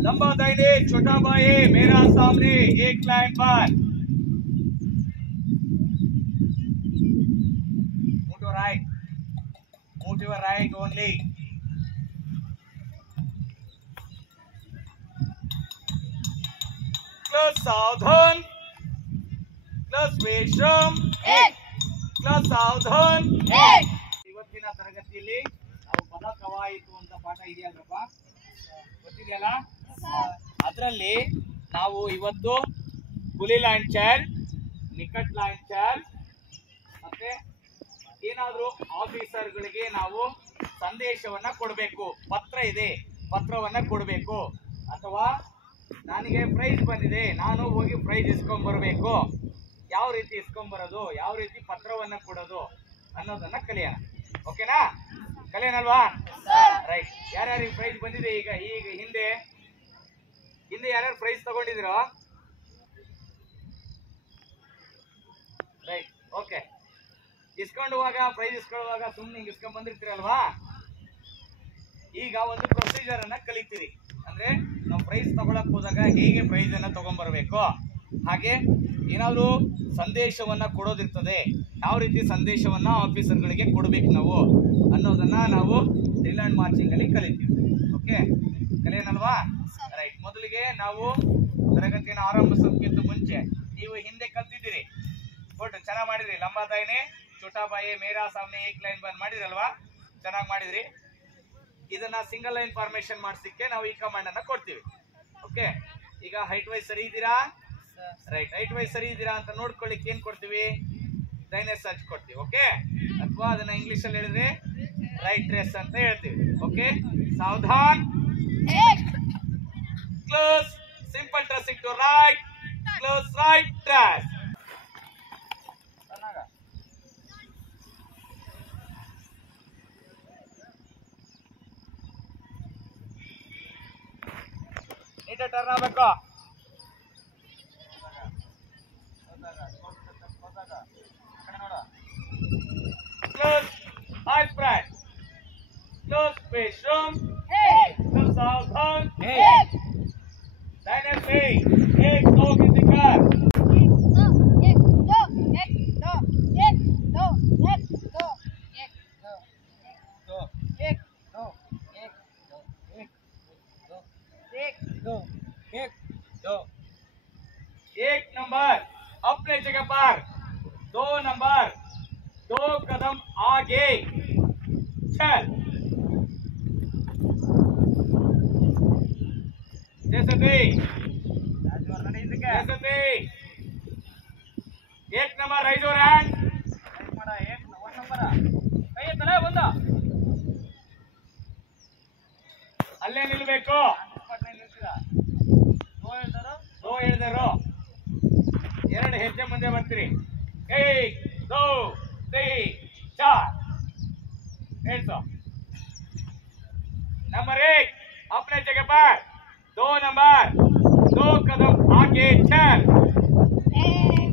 लंबा दाहिने, छोटा बाएं, मेरा सामने, एक लाइन पर। Move to right. Move to your right only. Close सावधान. Close ವೇಷಂ. Close ಸಾವಧಾನ್. ಇವತ್ತಿನ ತರಗತಿಯಲ್ಲಿ ನಾವು ಪದ ಕವಾಯಿತು ಅಂತ ಪಾಠ ಇದೆಯಲ್ರಪ್ಪ, ಗೊತ್ತಿದೆಯಲ್ಲ? ಅದರಲ್ಲಿ ನಾವು ಇವತ್ತು ಕುಲಿ ಲಾಂಚರ್, ನಿಕಟ್ ಲಾಂಚರ್ ಮತ್ತೆ ಏನಾದ್ರೂ ಆಫೀಸರ್ಗಳಿಗೆ ನಾವು ಸಂದೇಶವನ್ನ ಕೊಡಬೇಕು, ಪತ್ರ ಇದೆ ಪತ್ರವನ್ನ ಕೊಡಬೇಕು, ಅಥವಾ ನನಗೆ ಪ್ರೈಸ್ ಬಂದಿದೆ ನಾನು ಹೋಗಿ ಪ್ರೈಸ್ ಇಸ್ಕೊಂಡ್ ಬರಬೇಕು, ಯಾವ ರೀತಿ ಇಸ್ಕೊಂಡ್ ಬರೋದು, ಯಾವ ರೀತಿ ಪತ್ರವನ್ನ ಕೊಡೋದು ಅನ್ನೋದನ್ನ ಕಲಿಯೋಣ. ಓಕೆನಾ? ಕಲಿಯೋಣಲ್ವಾ? ರೈಟ್. ಯಾರ್ಯಾರಿಗೆ ಪ್ರೈಸ್ ಬಂದಿದೆ? ಈಗ ಈಗ ಹಿಂದೆ ಯಾರ್ಯಾರು ಪ್ರೈಸ್ ತಗೊಂಡಿದ್ದೀರೋ? ರೈಟ್. ಓಕೆ. ಇಸ್ಕೊಂಡುವಾಗ ಪ್ರೈಸ್ ಇಸ್ಕೊಳ್ಳುವಾಗ ಸುಮ್ಮನೆ ಹಿಂಗೆ ಇಸ್ಕೊಂಡ್ ಬಂದಿರ್ತೀರಲ್ವಾ? ಈಗ ಒಂದು ಪ್ರೊಸೀಜರ್ ಅನ್ನ ಕಲಿತೀರಿ. ಅಂದ್ರೆ ನಾವು ಪ್ರೈಸ್ ತಗೊಳಕ್ ಹೋದಾಗ ಹೇಗೆ ಪ್ರೈಸ್ ಅನ್ನ ತಗೊಂಡ್ಬರ್ಬೇಕು, ಹಾಗೆ ಏನಾದ್ರು ಸಂದೇಶವನ್ನ ಕೊಡೋದಿರ್ತದೆ, ಯಾವ ರೀತಿ ಸಂದೇಶವನ್ನ ಆಫೀಸರ್ಗಳಿಗೆ ಕೊಡ್ಬೇಕು ನಾವು ಅನ್ನೋದನ್ನ ನಾವು ಡ್ರಿಲ್ ಅಂಡ್ ಮಾರ್ಚಿಂಗ್ ಅಲ್ಲಿ ಕಲಿತೀವಿ. ಓಕೆ, ಕಲಿಯೋಣಲ್ವಾ? ರೈಟ್. ಮೊದಲಿಗೆ ನಾವು ತರಗತಿಯನ್ನು ಆರಂಭಿಸೋದಕ್ಕಿಂತ ಮುಂಚೆ ನೀವು ಹಿಂದೆ ಕಲ್ತಿದ್ದೀರಿ, ಕೊಟ್ಟು ಚೆನ್ನಾಗಿ ಮಾಡಿದ್ರಿ. ಲಂಬಾ ದಾಯಿನೆ, ಚೋಟಾ ಬಾಯಿ, ಮೇರಾ ಸಾಮ್ನೆ, ಏಕ್ ಲೈನ್ ಬಂದ್ ಮಾಡಿದ್ರಲ್ವಾ? ಚೆನ್ನಾಗಿ ಮಾಡಿದ್ರಿ. ಇದನ್ನ ಸಿಂಗಲ್ ಲೈನ್ ಫಾರ್ಮೇಶನ್ ಮಾಡಿಸಲಿಕ್ಕೆ ನಾವು ಈ ಕಮಾಂಡ್ ಅನ್ನ ಕೊಡ್ತೀವಿ. ಓಕೆ, ಈಗ ಹೈಟ್ ವೈಸ್ ಸರಿ ಇದ್ದೀರಾ? ರೈಟ್. ಹೈಟ್ ವೈಸ್ ಸರಿ ಇದ್ದೀರಾ ಅಂತ ನೋಡ್ಕೊಳ್ಳಿಕ್ಕೆ ಏನ್ ಕೊಡ್ತೀವಿ? ಡೈನೆ ಸರ್ಚ್ ಕೊಡ್ತೀವಿ. ಓಕೆ, ಅಥವಾ ಅದನ್ನ ಇಂಗ್ಲಿಷ್ ಅಲ್ಲಿ ಹೇಳಿದ್ರೆ ರೈಟ್ ಟ್ರೇಸ್ ಅಂತ ಹೇಳ್ತೀವಿ. ಓಕೆ, ಸಾವಧಾನ್. Close simple tracing to right, close right trace. ನೀಟ ಟರ್ನ್ ಆಗಬೇಕು. Close high spread. Close ವೇಷಂ. Close ಸಾವಧಾನ್. Dynamic. एक दो की दिक्कत. एक नंबर अपने जगह पर, 2 नंबर 2 कदम आगे चल. जैसे थे एक नंबर राइज और हैंड एक नंबर कೈ ತಲೆ ಬಂದ ಅಲ್ಲೇ ನಿಲ್ಬೇಕು. ದೋ ಹೇಳಿದರು, 2 ಹೆಜ್ಜೆ ಮುಂದೆ ಬರ್ತೀರಿ. 1 2 3 4 800. नंबर 1 अपने जगह पर, 2 नंबर 2 कदम आगे चल. 1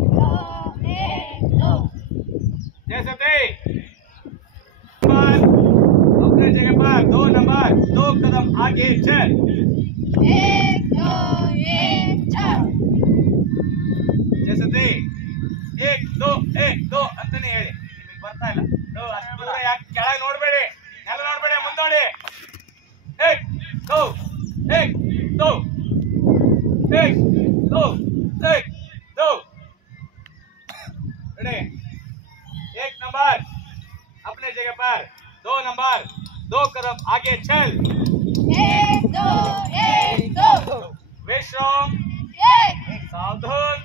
2 जैसे थे अपने जगह पर, 2 नंबर 2 कदम आगे चल. 1 2 1 4 जैसे थे 1 2 1 2 ಅಂತಾನೆ ಹೇಳಿ. ನಿಮಗೆ ಬರ್ತಾ ಇಲ್ಲ? ಅಷ್ಟು ದೂರ ಯಾಕೆ ಕೆಳಗೆ ನೋಡ್ಬೇಡಿ, ನೆಲ ನೋಡ್ಬೇಡಿ, ಮುಂದೋಡಿ. 1 2 1 2 1 2 1 2. रेडी? 1 नंबर अपने जगह पर, 2 नंबर 2 कदम आगे चल. 1 2 1 2 ವೇಷಂ. ಸಾವಧಾನ್.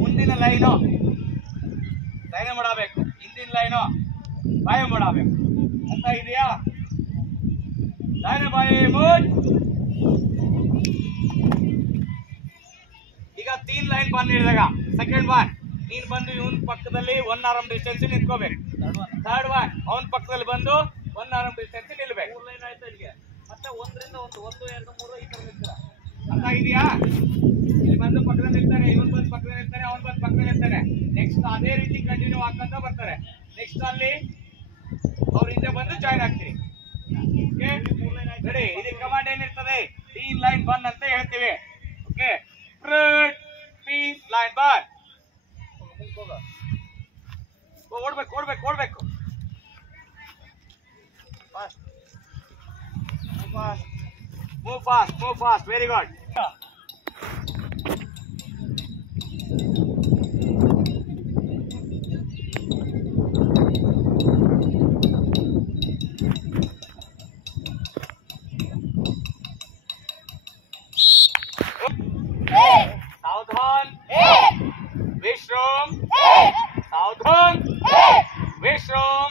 ಮುಂದಿನ ಲೈನು ಲೈನ್ ಮಾಡಬೇಕು, ಹಿಂದಿನ ಲೈನು ಬಾಯ ಮಾಡಬೇಕು ಅಂತ ಇದೆಯಾ? ಲೈನ್ ಬಾಯ ಮೂಡ್. ಈಗ 3 ಲೈನ್ ಬಂದ್ ಹಿಡಿದಾಗ ಸೆಕೆಂಡ್ ಒನ್ ನೀನ್ ಬಂದು ಇವನ್ ಪಕ್ಕದಲ್ಲಿ 1 ಆರ್ಮ್ ಡಿಸ್ಟೆನ್ಸ್ ನಿಂತ್ಕೋಬೇಕು. ಥರ್ಡ್ ಒನ್ ಅವನ ಪಕ್ಕದಲ್ಲಿ ಬಂದು 1 ಆರ್ಮ್ ಡಿಸ್ಟೆನ್ಸ್ ನಿಲ್ಬೇಕು. 3 ಲೈನ್ ಆಯ್ತು ಇಲ್ಲಿಗೆ. ಮತ್ತೆ 1 ರಿಂದ 1 1 2 3 ಈ ತರ ನಿಲ್ತೀರ. ಅರ್ಥ ಆಗಿದೆಯಾ? ಇಲ್ಲಿ ಬಂದು ಪಕ್ಕದಲ್ಲಿ ಇರ್ತಾನೆ, ಇವನ್ ಬಂದು ಪಕ್ಕದಲ್ಲಿ ಇರ್ತಾನೆ, ಅವನ್ ಬಂದು ಪಕ್ಕದಲ್ಲಿ ಇರ್ತಾನೆ. ನೆಕ್ಸ್ಟ್ ಅದೇ ರೀತಿ ಕಂಟಿನ್ಯೂ ಆಗ್ತಾ ಬರ್ತಾರೆ. ನೆಕ್ಸ್ಟ್ ಅಲ್ಲಿ ಅವ್ರ ಹಿಂದೆ ಬಂದು ಜಾಯ್ನ್ ಆಗ್ತೀರಿ. ರೆಡಿ? ಇದಕ್ಕೆ ಕಮಾಂಡ್ ಏನಿರ್ತದೆ? ಟೀನ್ ಲೈನ್ ಬನ್ ಅಂತ ಹೇಳ್ತೀವಿ. ಓಕೆ, ಟೀನ್ ಲೈನ್ ಬನ್. ಓಡ್ಬೇಕು ಓಡ್ಬೇಕು ಓಡ್ಬೇಕು. Move fast move fast. Very good. सावधान, विश्राम, सावधान, विश्राम,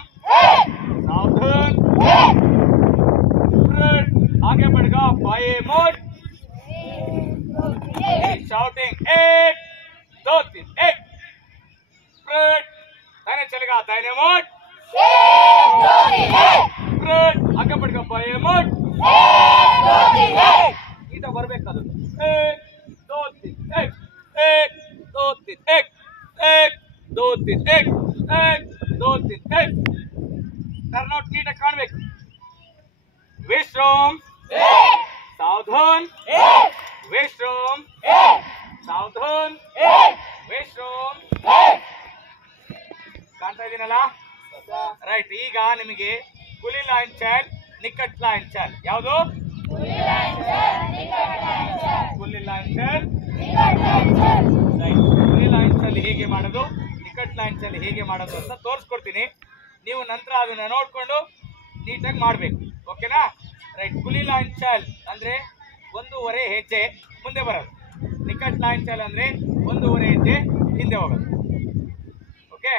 सावधान, आगे बढ़ेगा बाएं मोड़, शाउटिंग 1 2 3 1 दाहिने चलेगा दाहिने मोड़, आगे बढ़ेगा बाएं मोड़, इधर बरಬೇಕು ಅದು 1 2 3 1 2 3 1 2 3 1 2 3 1 ಟರ್ನ್ಔಟ್ ನೀಟಾಗಿ ಕಾಣಬೇಕು. ವಿಶ್ರಾಮ್, ಸಾವಧಾನ್, ವಿಶ್ರಾಮ್, ಸಾವಧಾನ್, ವಿಶ್ರಾಮ್. ಕಾಣ್ತಾ ಇದೀನಲ್ಲ? ರೈಟ್. ಈಗ ನಿಮಗೆ ಕುಲಿ ಲೈನ್ ಚಾಲ್, ನಿಕಟ್ ಲೈನ್ ಚಾಲ್. ಯಾವುದು? ಕುಲಿ ಲೈನ್ ಚಾಲ್, ರೈಟ್. ಕುಲಿ ಲೈನ್ ಚಾಲ್ ಹೇಗೆ ಮಾಡೋದು, ನಿಕಟ್ ಲೈನ್ ಚಾಲ್ ಹೇಗೆ ಮಾಡೋದು ಅಂತ ತೋರಿಸ್ಕೊಡ್ತೀನಿ. ನೀವು ನಂತರ ಅದನ್ನ ನೋಡ್ಕೊಂಡು ನೀಟಾಗಿ ಮಾಡಬೇಕು. ಓಕೆನಾ? ರೈಟ್. ಕುಲಿ ಲೈನ್ ಚಾಲ್ ಅಂದ್ರೆ 1.5 ಹೆಜ್ಜೆ ಮುಂದೆ ಬರೋದು. ನಿಕಟ್ ಲೈನ್ ಚಾಲ್ ಅಂದ್ರೆ 1.5 ಹೆಜ್ಜೆ ಹಿಂದೆ ಹೋಗೋದು. ಓಕೆ,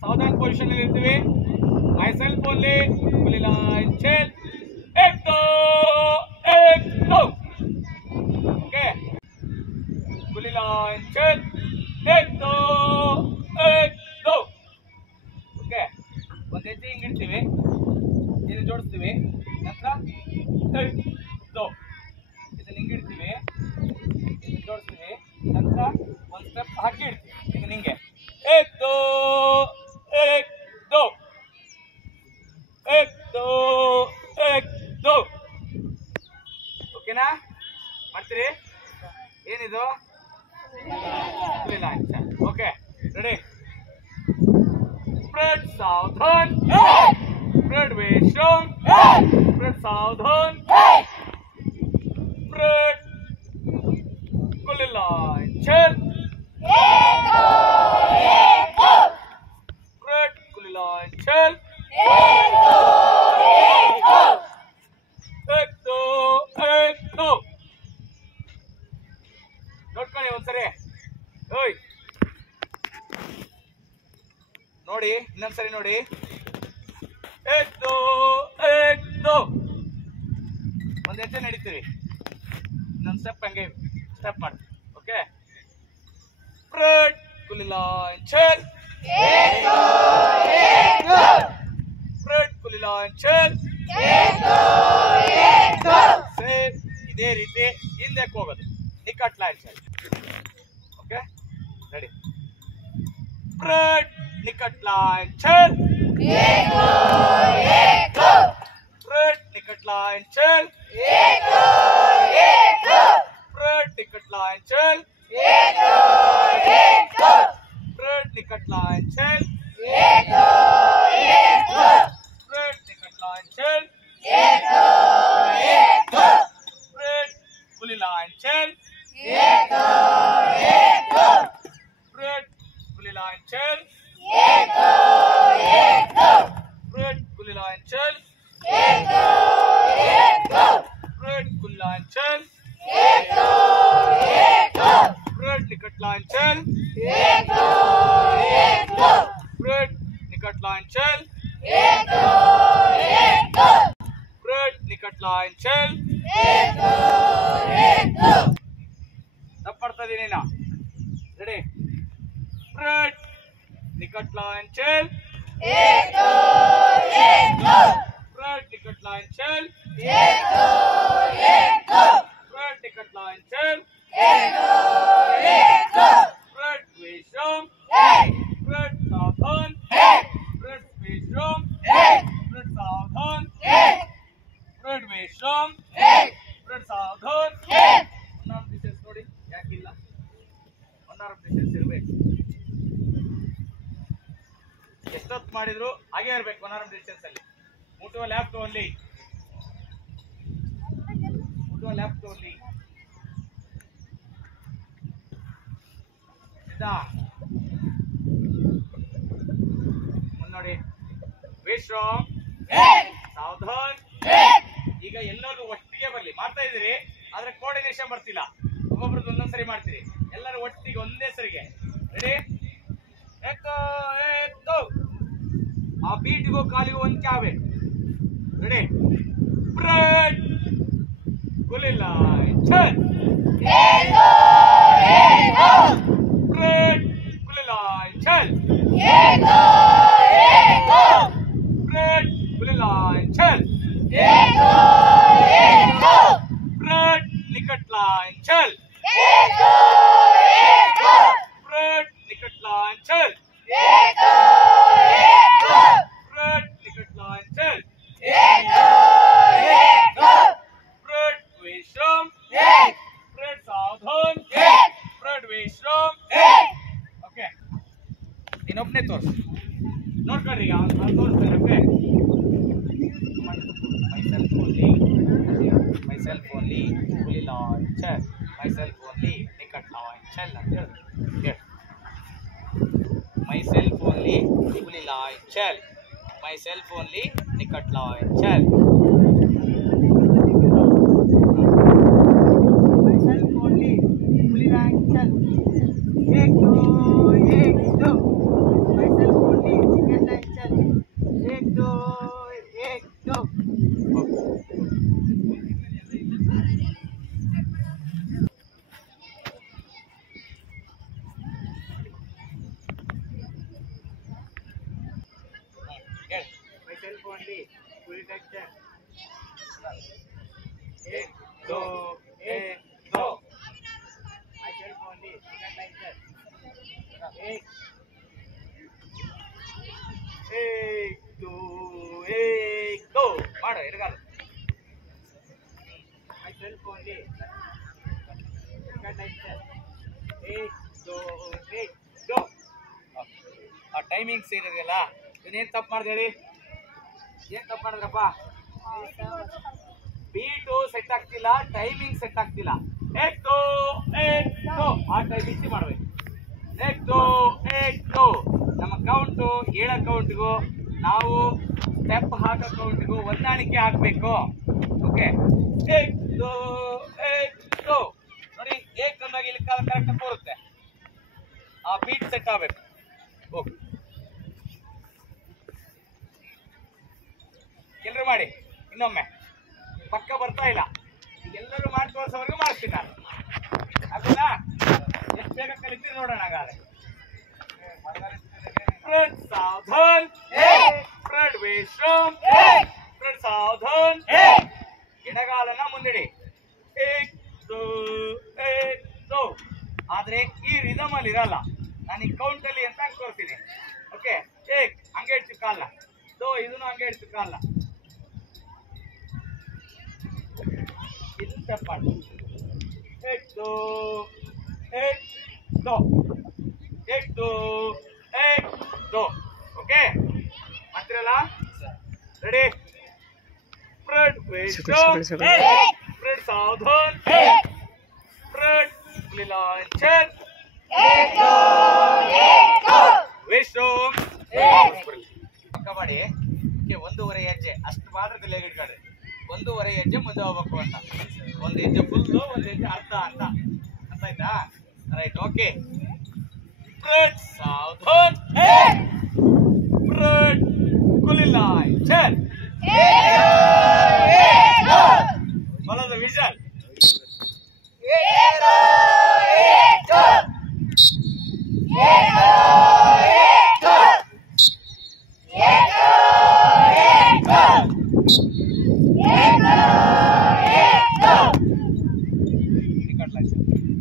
ಸಾವಧಾನ ಪೊಸಿಷನ್ ಅಲ್ಲಿ ಇರ್ತೀವಿ. Myself only. ಕುಲಿ ಲೈನ್ ಚಾಲ್ 1 2 1 2. ಓಕೆ, ಕುಲಿ ಲೈನ್ ಚಾಲ್ 1 2 1 2. ಓಕೆ, ಒಂದು ಹೆಜ್ಜೆ ಹಿಂಗಿಡ್ತೀವಿ, ಇದು ಜೋಡಿಸ್ತೀವಿ, ನಂತರ 1 2 ಇದನ್ನ ಹಿಂಗಿಡ್ತೀವಿ, ಇದನ್ನ ಜೋಡಿಸ್ತೀವಿ, ನಂತರ ಒಂದು ಸ್ಟೆಪ್ ಹಾಕಿ ಇಡ್ತೀವಿ. ಇದನ್ನ ಹಿಂಗೆ 1 2 1 2 1 2 1 2. ಓಕೆನಾ? ಮಾಡ್ತೀರಿ? ಏನಿದು? ಕುಲಿ ಲೈನ್ ಚಾಲ್. Okay, ready? Spread सावधान, spread विश्राम, spread सावधान, spread कुली लाइन चल, spread कुली लाइन चल, 1 2 1 2. ನೋಡ್ಕೊಳ್ಳಿ ಒಂದ್ಸರಿ. ಓಯ್ ನೋಡಿ, ಇನ್ನೊಂದ್ಸರಿ ನೋಡಿ. 1 2 1 2. ಒಂದು ಹೆಜ್ಜೆ ನಡೀತೀವಿ, ಇನ್ನೊಂದು ಸ್ಟೆಪ್ ಹಂಗೆ ಸ್ಟೆಪ್ ಮಾಡ್ತೀವಿ. ಓಕೆ, ಕುಲಿ ಲೈನ್ ಚಾಲ್, ಕುಲಿ ಲೈನ್ ಚಾಲ್. ಸೇಮ್ ಇದೇ ರೀತಿ ಹಿಂದಕ್ಕೆ ಹೋಗೋದು. ನಿಕಟ್ ಲೈನ್ ಚಾಲ್. Okay, ready? निकट लाइन चल, निकट लाइन चल, निकट लाइन चल, निकट लाइन चल, निकट लाइन चल, कुली लाइन चल, कुली लाइन चल, कुली लाइन चल, कुली लाइन चल, निकट लाइन चल, निकट लाइन चल, निकट लाइन चल. तब पढ़ता दीनी ना. रेडी? निकट लाइन चल, निकट लाइन चल, निकट लाइन चल, विश्राम, सावधान, ಎಷ್ಟೊತ್ತು ಮಾಡಿದ್ರು ಹಾಗೆ ಇರ್ಬೇಕು 1 arm distance ಅಲ್ಲಿ. Move to left only. Move to left only. ನೋಡಿ ವಿಶ್ರಾಮ್ ಸಾವಧಾನ್. ಈಗ ಎಲ್ಲರೂ ಒಟ್ಟಿಗೆ ಬರ್ಲಿ. ಮಾಡ್ತಾ ಇದೀರಿ ಆದ್ರೆ ಕೋಆರ್ಡಿನೇಷನ್ ಬರ್ತಿಲ್ಲ. ಒಬ್ಬೊಬ್ರದ್ದು ಒಂದೊಂದ್ಸರಿ ಮಾಡ್ತೀರಿ. ಎಲ್ಲರೂ ಒಟ್ಟಿಗೆ ಒಂದೇ ಸರಿಗೆ ರೆಡಿ. ಆ ಬೀಟ್ಗೂ ಕಾಲಿಗೂ ಒಂದು ಚಾವೆ ರೆಡಿ. ಬ್ರೇಕ್ ಕುಲಿಲ್ಲ ಚಲ್ ಬ್ರೇಕ್ ಕುಲಿಲ್ಲ ಚಲ್ ಬ್ರೇಕ್ ಕುಲಿಲ್ಲ ಚಲ್ ಬ್ರೇಕ್ निकट लाइन चल ब्रेक निकट लाइन चल ब्रेक निकट लाइन चल ब्रेक विश्राम ब्रेक सावधान ब्रेक विश्राम. ओके ಇನ್ನೊಬ್ಬನೇ ತೋರಿಸಿ ನೋಡ್ಕೊಳ್ರಿ ತೋರಿಸ್ತಾರೆ. Okay myself only fully launcher myself only nikat launcher ಅಂತ ಹೇಳಿ myself only fully launcher myself only nikat launcher myself only fully launcher ek do myself only nikat launcher ek do myself only full toucher ek do myself only second toucher ek do ಮಾಡು ಎಡಗಾಲು myself only second toucher ek do ಆ timings ಇರೋದಿಲ್ಲ. ಇನ್ನೇನು ತಪ್ಪು ಮಾಡಿದೆ ಹೇಳಿ. ಏನು ತಪ್ಪು ಮಾಡಿದ್ರಪ್ಪ? Beat set ಆಗ್ತಿಲ್ಲ, ಟೈಮಿಂಗ್ ಸೆಟ್ ಆಗ್ತಿಲ್ಲ. ಆ ಟೈಮಿಂಗ್ ಮಾಡ್ಬೇಕು. ನಮ್ಮ ಕೌಂಟು ಏಳೋ ಕೌಂಟ್ಗೂ ನಾವು ಸ್ಟೆಪ್ ಹಾಕೋ ಕೌಂಟ್ಗೂ ಹೊಂದಾಣಿಕೆ ಹಾಕಬೇಕು. ಓಕೆ ನೋಡಿ ಏಕ್ ಅಂದಾಗ ಇಲ್ಲಿ ಕಾಲ ಕರೆಕ್ಟ್ ಬರುತ್ತೆ. ಆ ಬೀಟ್ ಸೆಟ್ ಆಗಬೇಕು. ಓಕೆ ಎಲ್ಲರೂ ಮಾಡಿ ಇನ್ನೊಮ್ಮೆ ಪಕ್ಕ ಬರ್ತಾ ಇಲ್ಲ. ಎಲ್ಲರೂ ಮಾಡಿ ತೋರಿಸೋವರೆಗೂ ಮಾಡಿಸ್ತೀನಿ ನಾನು. ಅದನ್ನ ಎಷ್ಟು ಬೇಗ ಕಲಿತೀರಿ ನೋಡೋಣ. ಹಾಗಾದ್ರೆ ಸಾವಧಾನ್ ಫ್ರಂಟ್ ವಿಶ್ರಾಮ್ ಫ್ರಂಟ್ ಸಾವಧಾನ್. ಎಡಗಾಲನ್ನ ಮುಂದಿಡಿ. ಆದ್ರೆ ಈ ರಿದಮ್ ಅಲ್ಲಿ ಇರಲ್ಲ. ನಾನು ಈ ಕೌಂಟ್ ಅಲ್ಲಿ ಅಂತ ತೋರಿಸ್ತೀನಿ. ಓಕೆ ಹಂಗೆ ಇಡ್ತು ಕಾಲ ಇದನ್ನು ಹಂಗೆ ಇಡ್ತು ಕಾಲ ಇದನ್ನ ಸ್ಟೆಪ್ ಮಾಡಿ ಓಕೆ ಮಾಡ್ತಿರಲ್ಲ. ರೆಡಿ ಫ್ರಂಟ್ ವಿಶ್ರಾಮ್ ಫ್ರಂಟ್ ಸಾವಧಾನ್ ಫ್ರಂಟ್ ಲಾಂಚರ್ ವಿಶ್ರಾಮ್. ಪಕ್ಕ ಮಾಡಿ 1.5 ಹೆಜ್ಜೆ ಅಷ್ಟು ಮಾತ್ರ ತಲೆಗೆ ಇಟ್ಕೊಂಡ್ರೆ 1.5 ಹೆಜ್ಜೆ ಮುಂದೆ ಹೋಗ್ಬೇಕು ಅಂತ. 1 ಹೆಜ್ಜೆ ಫುಲ್ಲು 1 ಹೆಜ್ಜೆ ಅರ್ಧ ಅಂತ ಆಯ್ತಾ? Right okay. ಫ್ರಂಟ್ ಸಾವಧಾನ್ ಫ್ರಂಟ್ ಕುಲಿಲಾಂಚರ್ follow the vision.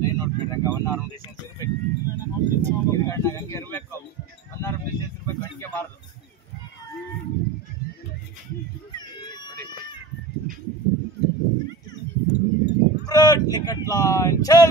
ಲೈನ್ ನೋಡ್ಕೊಂಡ್ರಂಗ 1 arm distance ಇರಬೇಕು. ಹಂಗೆ ಇರಬೇಕು. 1 arm distance ಇರಬೇಕು. ಅಡಿಕೆ ಬಾರದು. फ्रंट निकट लाइन चल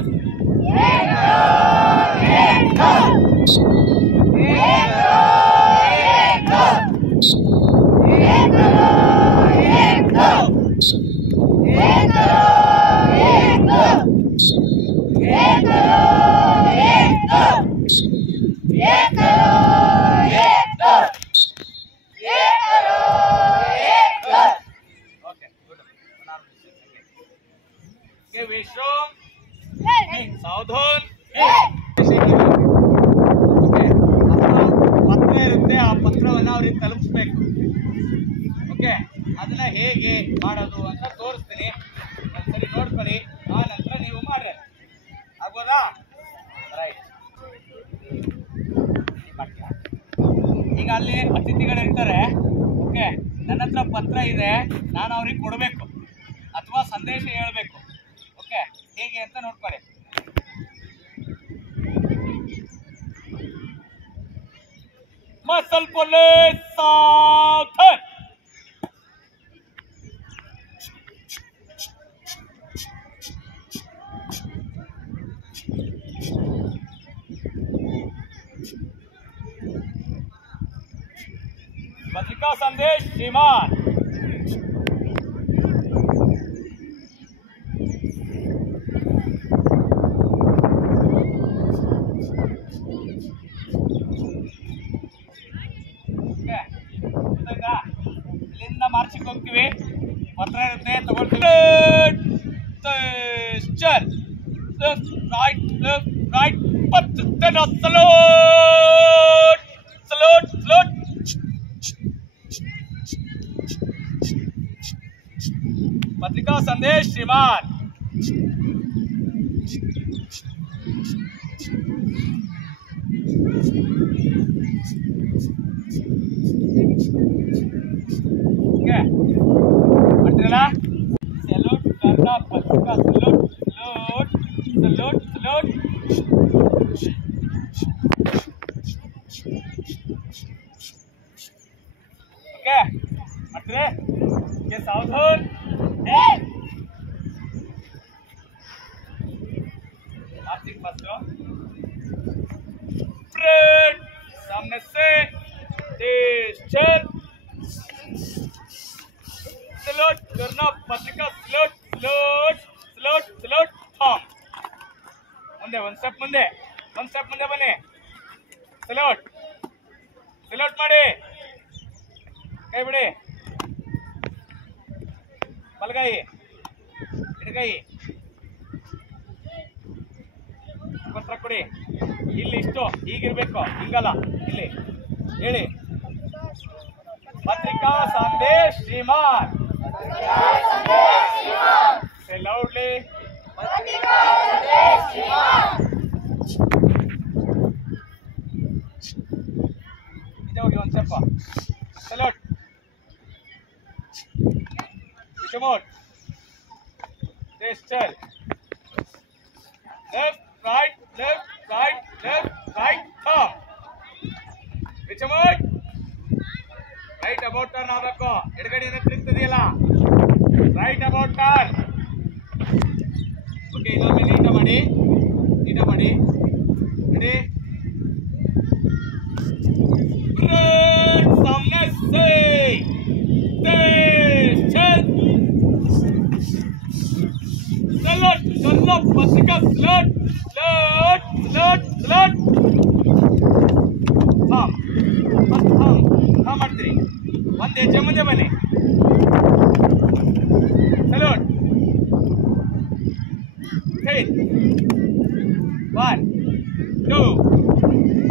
ಸಂದೇಶವನ್ನ ಅವ್ರಿಗೆ ತಲುಪಿಸ್ಬೇಕು. ಓಕೆ, ಅದನ್ನ ಹೇಗೆ ಮಾಡೋದು ಅಂತ ತೋರಿಸ್ತೀನಿ, ಒಂದ್ಸರಿ ನೋಡ್ಕೊಳ್ಳಿ, ಆ ನಂತರ ನೀವು ಮಾಡ್ರಿ. ಆಗ್ಬೋದಾ? ರೈಟ್. ಈಗ ಅಲ್ಲಿ ಅತಿಥಿಗಳಿರ್ತಾರೆ. ಓಕೆ, ನನ್ನ ಹತ್ರ ಪತ್ರ ಇದೆ, ನಾನು ಅವ್ರಿಗೆ ಕೊಡಬೇಕು ಅಥವಾ ಸಂದೇಶ ಹೇಳ್ಬೇಕು. ಓಕೆ, ಹೇಗೆ ಅಂತ ನೋಡ್ಕೊಳ್ಳಿ. Muscle police Savdhaan. पत्रिका संदेश श्रीमान। ಇಲ್ಲಿಂದ ಮಾರ್ಚಿಗೆ ಹೋಗ್ತೀವಿ, ಪತ್ರ ಇರುತ್ತೆ, ತಗೊಳ್ತೀವಿ. ಚಲ್ ರೈಟ್ ಪತ್ರ ಸಲೋಟ್ ಸಲೋಟ್ ಸಲೋಟ್. पत्रिका संदेश श्रीमान। सैल्यूट करना, पत्रिका salute salute salute salute. Okay, अट्रे ये सावधान। आर्थिक पत्र फ्रेंड सामने से देश चल सलोट करना, पत्रिका सलोट सलोट सलोट सलोट थॉम। ಮುಂದೆ ಒಂದು ಸ್ಟೆಪ್ ಮುಂದೆ ಬನ್ನಿ. ಸಲೋಟ್ ಸಲೋಟ್ ಮಾಡಿ, ಕೈ ಬಿಡಿ, ಬಲಗೈ ಎಡಗೈ ಪತ್ರ ಕೊಡಿ. ಇಲ್ಲಿ ಇಷ್ಟು ಹೀಗಿರ್ಬೇಕು, ಹಿಂಗಲ್ಲ. ಇಲ್ಲಿ ಹೇಳಿ, ಪತ್ರಿಕಾ ಸಂದೇಶ ಶ್ರೀಮಾನ್. Say loudly. ಪತ್ರಿಕಾ ಸಂದೇಶ ಶ್ರೀಮಾನ್. ಇದೆ ಹೋಗಿ ಒಂದು ಸ್ವಲ್ಪ ಸಲೋಟ್ Promote. This turn. Left, right, left, right, left, right, thumb. Which about? Right about turn ಆಗಬೇಕು. ಎಡಗಡೆಯಿಂದ ತಿರುಗ್ತದೆಯಲ್ಲ. Right about turn. ಓಕೆ, ಇನ್ನೊಮ್ಮೆ ನೀಟ ಮಾಡಿ. ರೆಡಿ? Break सामने से. सलोट पत्रिका सलोट सलोट सलोट सलोट थाम ಮಾಡ್ತೀರಿ. ಒಂದು ಹೆಜ್ಜೆ ಮುಂದೆ ಬನ್ನಿ. ಸಲೋಟ್ 1 2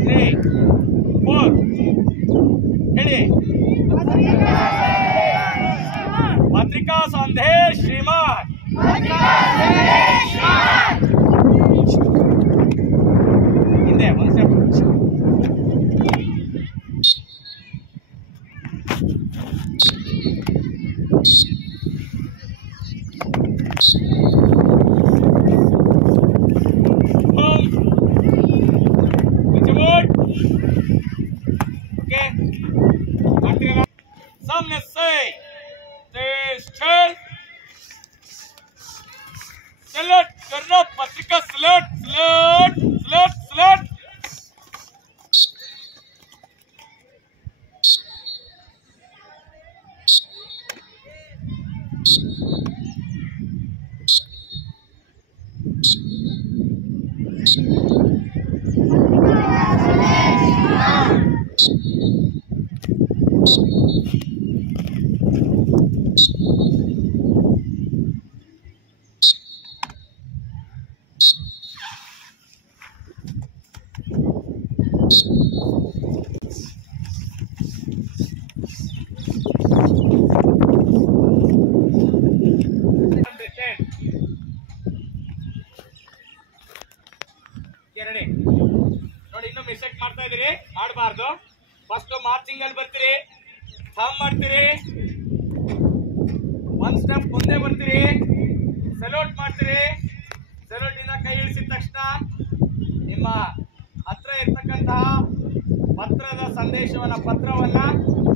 3 4 ಹೇಳಿ. ಪತ್ರಿಕಾ ಸಂದೇಶ ಶ್ರೀಮಾನ್. ಹಿಂದೆ ಒಂದು ಸ್ಟೆಪ್. ओके, सामने से सलोट करना, पत्रिका slut slut slut slut. Marching ಅಲ್ಲಿ ಬರ್ತೀರಿ, ಥಾಮ್ ಮಾಡ್ತೀರಿ, ಒಂದ್ ಸ್ಟೆಪ್ ಮುಂದೆ ಬರ್ತೀರಿ, ಸಲ್ಯೂಟ್ ಮಾಡ್ತೀರಿ. ಸಲ್ಯೂಟ್ ಇಂದ ಕೈ ಇಳಿಸಿದ ತಕ್ಷಣ ನಿಮ್ಮ ಹತ್ರ ಇರ್ತಕ್ಕಂತಹ ಪತ್ರದ ಪತ್ರವನ್ನ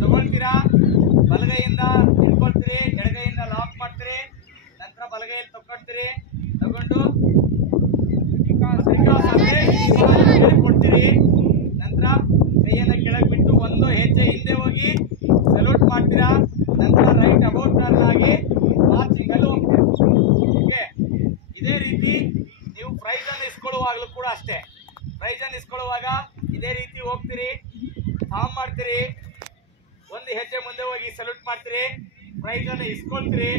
ತಗೊಳ್ತೀರಾ. ಬಲಗೈಯಿಂದ ಹಿಡ್ಕೊಳ್ತೀರಿ, ಎಡಗೈಯಿಂದ ಲಾಕ್ ಮಾಡ್ತೀರಿ. ನಂತರ ಬಲಗೈಯಲ್ಲಿ ತಗೊಳ್ತೀರಿ, ತಗೊಂಡು ಕೊಡ್ತೀರಿ. ನಂತರ ಕೈಯನ್ನ ಕೆಳಗೆ ಬಿಟ್ಟು ಒಂದು ಹೆಜ್ಜೆ ಹಿಂದೆ ಹೋಗಿ ಸಲ್ಯೂಟ್ ಮಾಡ್ತೀರಾ. ನಂತರ ರೈಟ್ ಅಬೌಟ್ ಟರ್ನ್ ಆಗಿ ಮಾರ್ಚಿಂಗ್ ಅಲ್ಲಿ ಹೋಗ್ತೀರಾ. ಓಕೆ, ಇದೇ ರೀತಿ ನೀವು ಪ್ರೈಸ್ ಅನ್ನು ಇಸ್ಕೊಳ್ಳುವಾಗಲೂ ಕೂಡ ಅಷ್ಟೇ. ಪ್ರೈಸ್ ಅನ್ನು ಇಸ್ಕೊಳ್ಳುವಾಗ ಇದೇ ರೀತಿ ಹೋಗ್ತೀರಿ, ಥಾಮ್ ಮಾಡ್ತೀರಿ, ಒಂದು ಹೆಜ್ಜೆ ಮುಂದೆ ಹೋಗಿ ಸಲ್ಯೂಟ್ ಮಾಡ್ತೀರಿ, ಪ್ರೈಸ್ ಅನ್ನು ಇಸ್ಕೊಳ್ತೀರಿ,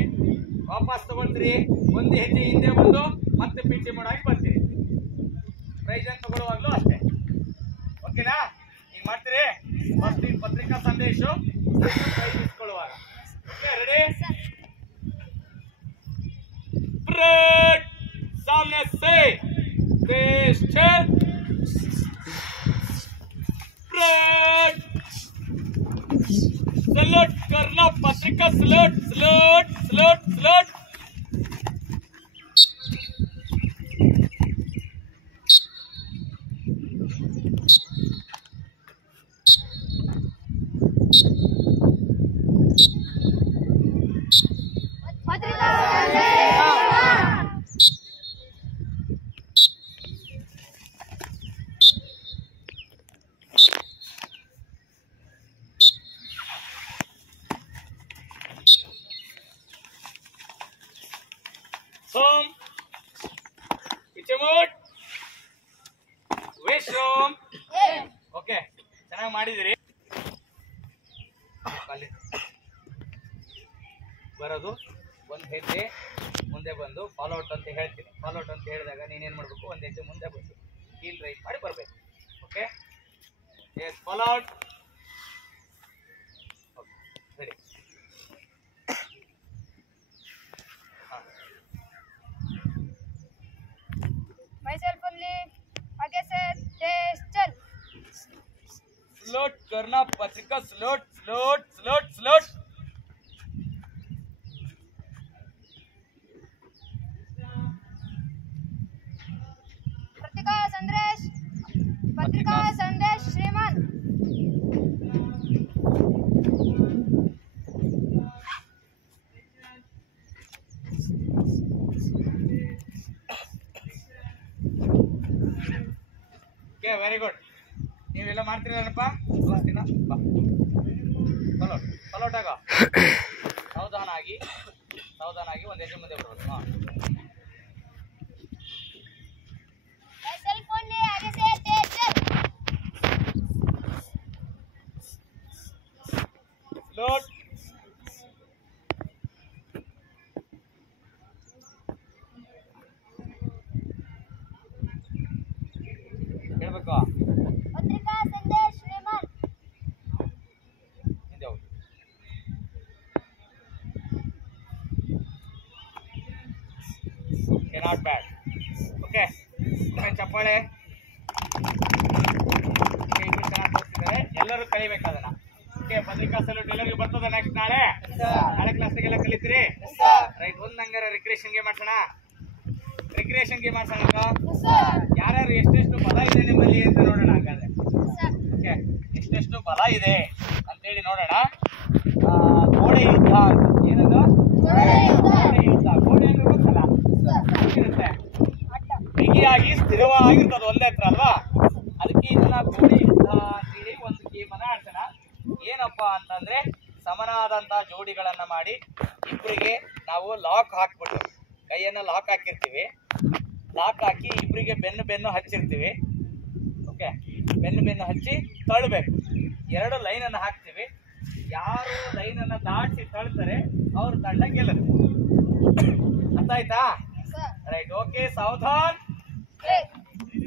ವಾಪಸ್ ತಗೊಳ್ತೀರಿ, ಒಂದು ಹೆಜ್ಜೆ ಹಿಂದೆ ಬಂದು ಮತ್ತೆ ಪಿಚೆ ಮಾಡಾಗಿ ಬರ್ತೀರಿ. ಪ್ರೈಸ್ ಅನ್ನು ತಗೊಳ್ಳುವಾಗ್ಲೂ ಅಷ್ಟೇ. ಓಕೆನಾ? ಈಗ ಮಾಡ್ತೀರಿ. ಫಸ್ಟ್ ಈ ಪತ್ರಿಕಾ ಸಂದೇಶ ಪ್ರೈಸ್ ಇಸ್ಕೊಳ್ಳುವಾಗ. Okay, ready? ब्रेक सामने से देश ब्रेक सलूट करना, पत्रिका salute salute salute salute. Home, Pichemut, Wish Home. Okay, ಚೆನ್ನಾಗಿ ಮಾಡಿದಿರಿ. ಬರೋದು ಒಂದು ಹೆಜ್ಜೆ ಮುಂದೆ ಬಂದು ಫಾಲೋ ಔಟ್ ಅಂತ ಹೇಳ್ತೀನಿ. ಫಾಲೋ ಔಟ್ ಅಂತ ಹೇಳಿದಾಗ ನೀನೇನು ಮಾಡಬೇಕು, ಒಂದು ಹೆಜ್ಜೆ ಮುಂದೆ ಬಂದು ಹೀಲ್ ರೈಸ್ ಮಾಡಿ ಬರಬೇಕು. Okay, yes, follow out. Okay, ready. myself only, आगे से तेज चल. स्लोट करना, पत्रिका स्लोट स्लोट स्लोट स्लोट. पत्रिका संदेश श्रीमान. Okay, very good. ನೀವೆಲ್ಲ ಮಾಡ್ತೀರಲ್ಲಪ್ಪ? ಫಾಲೋಟ್ ಆಗ ಸಾವಧಾನ ಆಗಿ ಒಂದು ಹೆಜ್ಜೆ ಮುಂದೆ ಬರಬೇಕು. ಹಾಂ, myself only, आगे से तेज चल. स्लोट. ಹೇಳ್ಬೇಕು. पत्रिका संदेश श्रीमान. ಹಿಂದೆ ಹೋಗಿ. Okay, not bad. ಓಕೆ, ಚಪ್ಪಾಳೆ. ಚೆನ್ನಾಗಿ ತೋರಿಸಿದ್ದಾರೆ, ಎಲ್ಲರೂ ಕಲಿಬೇಕು ಅದನ್ನ. ಓಕೆ, ಪತ್ರಿಕಾ ಸಲ್ಯೂಟ್ ಎಲ್ಲರಿಗೂ ಬರ್ತದೆ. ನೆಕ್ಸ್ಟ್ ನಾಳೆ ಕ್ಲಾಸ್ಗೆಲ್ಲ ಕಲಿತೀರಿ. ರೈಟ್, ಒಂದು ಹಂಗಾರೆ ರಿಕ್ರಿಯೇಷನ್ಗೆ ಮಾಡ್ಸೋಣ. ರಿಕ್ರಿಯೇಷನ್ಗೆ ಮಾಡ್ಸೋಣ. ಯಾರ್ಯಾರು ಎಷ್ಟೆಷ್ಟು ಬಲ ಇದೆ ನಿಮ್ಮಲ್ಲಿ ಅಂತ ನೋಡೋಣ. ಹಾಗಾದ್ರೆ ಓಕೆ, ಎಷ್ಟೆಷ್ಟು ಬಲ ಇದೆ ಅಂತೇಳಿ ನೋಡೋಣ. ಗೋಡೆ ಯುದ್ಧ ಅಂತ ಏನದು? ಗೋಡೆ ಯುದ್ಧ. ಗೋಡೆ ಅಂದ್ರೆ ಗೊತ್ತಲ್ಲ, ಇರುತ್ತೆ ಬಿಗಿಯಾಗಿ ಸ್ಥಿರವಾಗಿರ್ತದೆ ಒಂದೇ ಹತ್ರ ಅಲ್ವಾ? ಅದಕ್ಕೆ ಇದನ್ನ ಗೋಡೆ ಯುದ್ಧ ಅಂತೇಳಿ ಒಂದು ಗೇಮನ್ನ ಆಡ್ಸೋಣ. ಏನಪ್ಪಾ ಅಂತಂದ್ರೆ, ಸಮನಾದಂತ ಜೋಡಿಗಳನ್ನ ಮಾಡಿ ಇಬ್ಬರಿಗೆ ನಾವು ಲಾಕ್ ಹಾಕ್ಬಿಟ್ಟು, ಕೈಯನ್ನ ಲಾಕ್ ಹಾಕಿರ್ತೀವಿ. ಲಾಕ್ ಹಾಕಿ ಇಬ್ಬರಿಗೆ ಬೆನ್ನು ಹಚ್ಚಿರ್ತೀವಿ. ಓಕೆ, ಬೆನ್ನು ಹಚ್ಚಿ ತಳ್ಳಬೇಕು. ಎರಡು ಲೈನ್ ಅನ್ನು ಹಾಕ್ತೀವಿ. ಯಾರು ಲೈನ್ ಅನ್ನ ದಾಟಿಸಿ ತಳ್ತಾರೆ ಅವ್ರ ತಂಡ ಗೆಲ್ಲುತ್ತೆ. ಅರ್ಥ ಆಯ್ತಾ? ರೈಟ್. ಓಕೆ, ಸಾವಧಾನ್.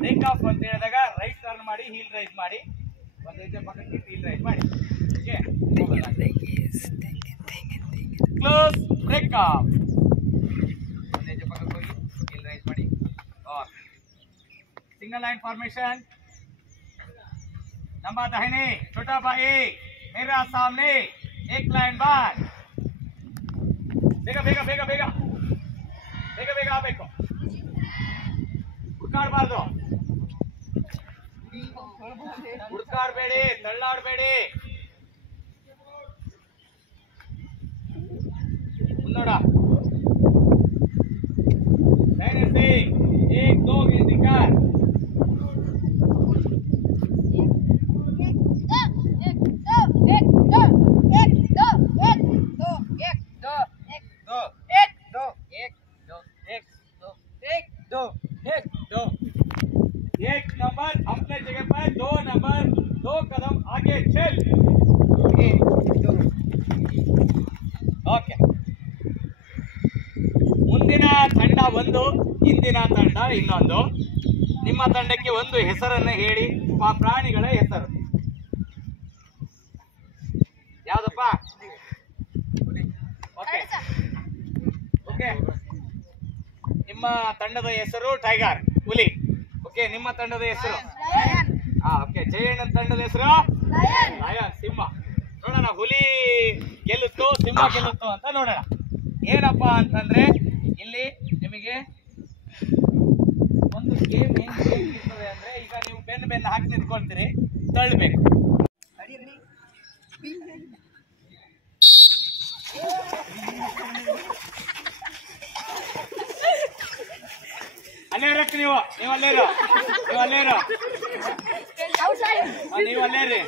ಬ್ರೇಕ್ ಆಫ್ ಅಂತ ಹೇಳಿದಾಗ ರೈಟ್ ಟರ್ನ್ ಮಾಡಿ, ಹೀಲ್ ರೈಸ್ ಮಾಡಿ, ಒಂದು ಹೆಜ್ಜೆ ಪಕ್ಕಕ್ಕೆ ಹೀಲ್ ರೈಸ್ ಮಾಡಿ. Okay, close, break off. ಒಂದು ಹೆಜ್ಜೆ ಪಕ್ಕಕ್ಕೆ ಹೋಗಿ ಹೀಲ್ ರೈಸ್ ಮಾಡಿ. Single line formation. लंबा दाहिने, छोटा बाएं, मेरा सामने एक लाइन बार ಬೇಗ ಬೇಗ ಬೇಗ ಬೇಗ ಬೇಗ ಬೇಗ ಆಗಬೇಕು ಹುಡ್ಕಾಡ್ಬಾರ್ದು ಹುಡ್ಕಾಡ್ಬೇಡಿ ತಳ್ಳಾಡ್ಬೇಡಿ ಮುನ್ನೋಡ एक दो गिनतीकार एक नंबर अपने जगह पर दो नंबर दो कदम आगे चल ओके ಮುಂದಿನ ತಂಡ ಒಂದು ಹಿಂದಿನ ತಂಡ ಇನ್ನೊಂದು ನಿಮ್ಮ ತಂಡಕ್ಕೆ ಒಂದು ಹೆಸರನ್ನು ಹೇಳಿ ಪ್ರಾಣಿಗಳ ಹೆಸರು ಯಾವ್ದಪ್ಪ ಓಕೆ ಓಕೆ ನಿಮ್ಮ ತಂಡದ ಹೆಸರು ಟೈಗರ್ ಹುಲಿ ಓಕೆ ನಿಮ್ಮ ತಂಡದ ಹೆಸರು ಓಕೆ ಜಯಣ್ಣ ತಂಡದ ಹೆಸರು ಲಯನ್ ಸಿಂಹ ನೋಡೋಣ ಹುಲಿ ಗೆಲ್ಲುತ್ತೋ ಸಿಂಹ ಗೆಲ್ಲುತ್ತೋ ಅಂತ ನೋಡೋಣ ಏನಪ್ಪಾ ಅಂತಂದ್ರೆ ಇಲ್ಲಿ ನಿಮಗೆ ಒಂದು ಗೇಮ್ ಏನ್ ಇರ್ತದೆ ಅಂದ್ರೆ ಈಗ ನೀವು ಬೆನ್ನು ಹಾಕಿ ನಿಂತ್ಕೊಳ್ತೀರಿ ತಳ್ಳಬೇಕು ಅಲ್ಲೇ ಇರಕ್ಕೆ ನೀವು ಅಲ್ಲೇರು ನೀವು ಅಲ್ಲೇರಿ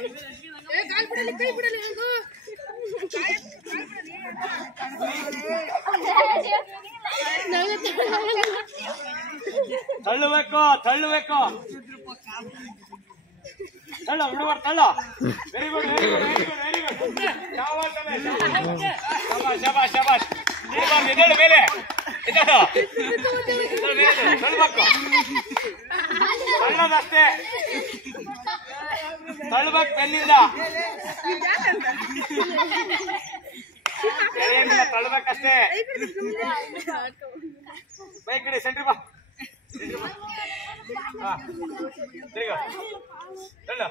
ತಳ್ಳುಬೇಕು ತಳ್ಳು ಹುಡುಗರು ತಳ್ಳು ವೆರಿ ಗುಡ್ ಶಬಾಷ್ ಇದಳು ಮೇಲೆ ತಳ್ಬೇಕು ತಳ್ಳೋದಷ್ಟೇ ತಳ್ಬೇಕು ಬೆನ್ನಿಂದ ತಳ್ಬೇಕಷ್ಟೇ ಬೈಕ್ ಕಡೆ ಸೆಂಟ್ರಿ ಬಾ ತಳ್ಳು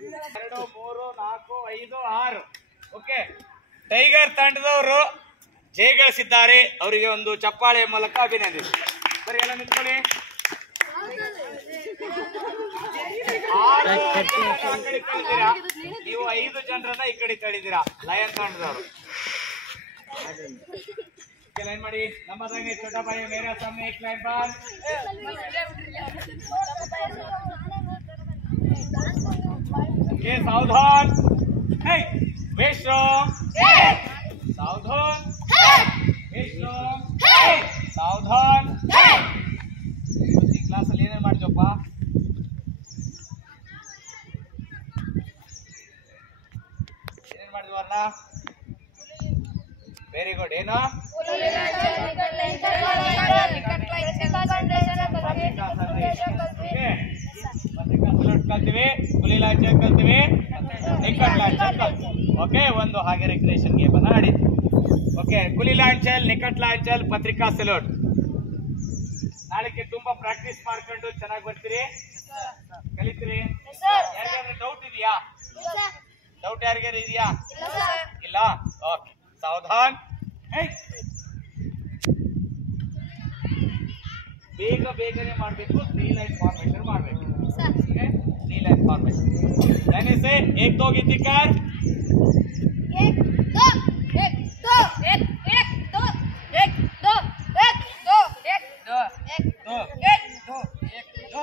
2 3 4 5 6 ಓಕೆ ಟೈಗರ್ ತಂಡದವರು ಜಯಗಳಿಸಿದ್ದಾರೆ ಅವರಿಗೆ ಒಂದು ಚಪ್ಪಾಳೆ ಮೂಲಕ ಅಭಿನಂದಿಸಿ ಬರೀ ಎಲ್ಲ ನಿಂತ್ಕೊಳ್ಳಿ 6 ಕಡೆ ತಳ್ಳಿದ್ದೀರಾ ನೀವು 5 ಜನರನ್ನ ಈ ಕಡೆ ತಳ್ಳಿದ್ದೀರಾ ಲಯನ್ ತಂಡದವರು लाइन मारी नंबर देंगे छोटा भाई मेरे सामने एक लाइन बार ओके सावधान वेट स्ट्रांग सावधान वेट स्ट्रांग सावधान क्लास ಅಲ್ಲಿ ಏನೇ ಮಾಡ್ತೀವಪ್ಪ ಏನೇನ್ ಮಾಡಿದ್ವಿ ಅಣ್ಣ ವೆರಿ ಗುಡ್ ಏನು ಕಲ್ತೀವಿ ಹುಲಿ ಲಾಂಚರ್ ಕಲ್ತೀವಿ ನಿಕ್ಕಟ್ ಲಾಂಚರ್ ಕಲ್ತೀವಿ ಓಕೆ ಒಂದು ಹಾಗೆ ರೆಕ್ರಿಯೇಷನ್ ಗೇಮ್ ಅನ್ನ ಆಡಿದ್ವಿ ಓಕೆ ಹುಲಿ ಲಾಂಚಲ್ ನಿಕ್ಕಟ್ ಲಾಂಚಲ್ ಪತ್ರಿಕಾ ಸೆಲ್ಯೂಟ್ ನಾಳೆಗೆ ತುಂಬಾ ಪ್ರಾಕ್ಟೀಸ್ ಮಾಡ್ಕೊಂಡು ಚೆನ್ನಾಗಿ ಬರ್ತೀರಿ ಕಲಿತೀರಿ ಯಾರಿಗಾದ್ರೂ ಡೌಟ್ ಇದೆಯಾ ಡೌಟ್ ಯಾರಿಗಾರು ಇದೆಯಾ ಇಲ್ಲ ಓಕೆ सावधान ಬೇಗ ಬೇಗನೆ ಮಾಡಬೇಕು 3 लाइन फॉर्मेशन ಮಾಡಬೇಕು ಓಕೆ 3 लाइन फॉर्मेशन यानी से 1 2 गिनतीकार 1 2 1 2 1 2 1 2 1 2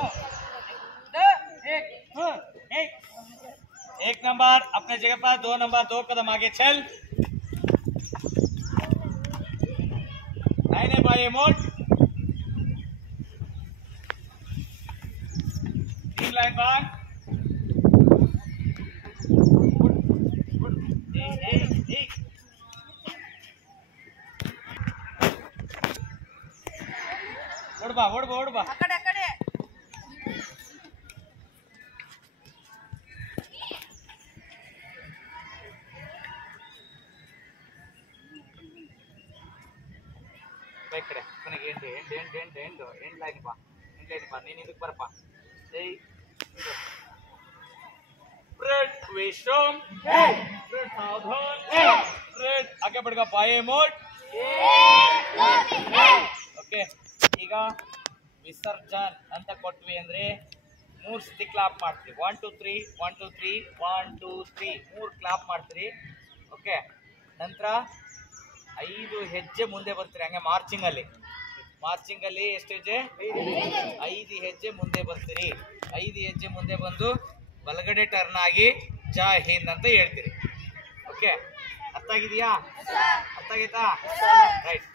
1 2 एक नंबर अपने जगह पर 2 नंबर 2 कदम आगे चल दाहिने बाएं मोड़ 3 लाइन बार ओडबा ಕಡೆ ಕೊನೆಗೆ ಎಂಡ್ ಲೈನ್ ಬಾ ನೀನು ಇದಕ್ಕೆ ಬರಪ್ಪ विश्रम सावधान आगे बढ़ेगा बाएं मोड़ ओके ಈಗ ವಿಸರ್ಜನ್ ಅಂತ ಕೊಟ್ವಿ ಅಂದ್ರೆ 3 ಸತಿ ಕ್ಲಾಪ್ ಮಾಡ್ತೀವಿ 1 2 3 1 2 3 1 2 3 3 ಕ್ಲಾಪ್ ಮಾಡ್ತೀರಿ ಓಕೆ ನಂತರ 5 ಹೆಜ್ಜೆ ಮುಂದೆ ಬರ್ತೀರಿ ಹಂಗೆ ಮಾರ್ಚಿಂಗ್ ಅಲ್ಲಿ ಎಷ್ಟು ಹೆಜ್ಜೆ 5 ಹೆಜ್ಜೆ ಮುಂದೆ ಬರ್ತೀರಿ 5 ಹೆಜ್ಜೆ ಮುಂದೆ ಬಂದು ಬಲಗಡೆ ಟರ್ನ್ ಆಗಿ ಜೈ ಹಿಂದ್ ಅಂತ ಹೇಳ್ತೀರಿ ಓಕೆ ಅರ್ಥ ಆಗಿದೆಯಾ ಅರ್ಥ ಆಗೈತಾ ರೈಟ್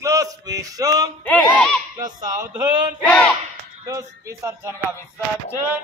क्लोज विश्रम क्लोज सावधान क्लोज विसर्जन का विसर्जन